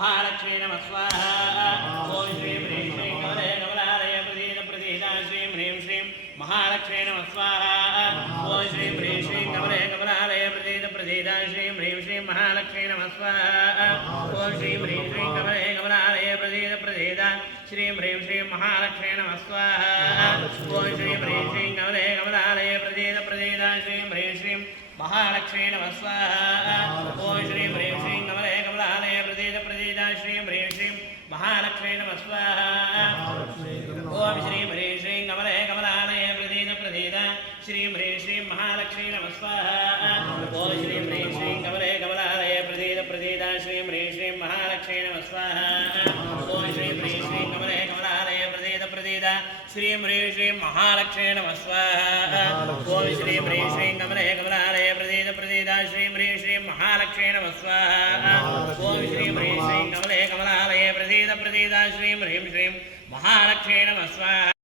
महालक्ष्मी नमः स्वाहा ओम श्रीं ह्रीं श्रीं कमले कमलालय प्रसीद प्रसीदा श्रीं ह्रीं श्रीं महालक्ष्मी नमः स्वाहा ओम श्रीं ह्रीं श्रीं कमले कमलालय प्रसीद प्रसीदा श्रीं ह्रीं श्रीं महालक्ष्मी नमः स्वाहा ओम श्रीं ह्रीं श्रीं कमले कमलालय प्रसीद प्रसीदा श्रीं ह्रीं श्रीं महालक्ष्मी नमः स्वाहा ओम श्रीं ह्रीं श्रीं कमले कमलालय प्रसीद प्रसीदा श्रीं ह्रीं श्रीं महालक्ष्मी नमः स्वाहा ओम श्रीं ह्रीं श्रीं कमले कमलालय प्रसीद प्रसीदा श्रीं ह्रीं श्रीं महालक्ष्मी नमः स्वाहा ओम श्रीं ह्रीं श्रीं कमले कमलालय प्रसीद प्रसीदा श्रीं ह्रीं श्रीं महालक्ष्मी नमः स्वाहा ओम श्रीं ह्रीं श्रीं कमले कमलालय प्रसीद प्रसीदा श्रीं ह्रीं श्रीं महालक्ष्मी नमः स्वाहा ओम श्रीं ह्रीं श्रीं कमले कमलालय प्रसीद प्रसीदा श्रीं ह्रीं श्रीं महालक्ष्मी नमः स्वाहा ओम श्रीं ह्रीं श्रीं कमले कमलालय प्रसीद प्रसीदा श्रीं ह्रीं श्रीं महालक्ष्मी नमः स्वाहा ओम श्रीं ह्रीं श्रीं कमले कमलालय प्रसीद प्रसीदा श्रीं ह्रीं श्रीं महालक्ष्मी नमः स्वाहा।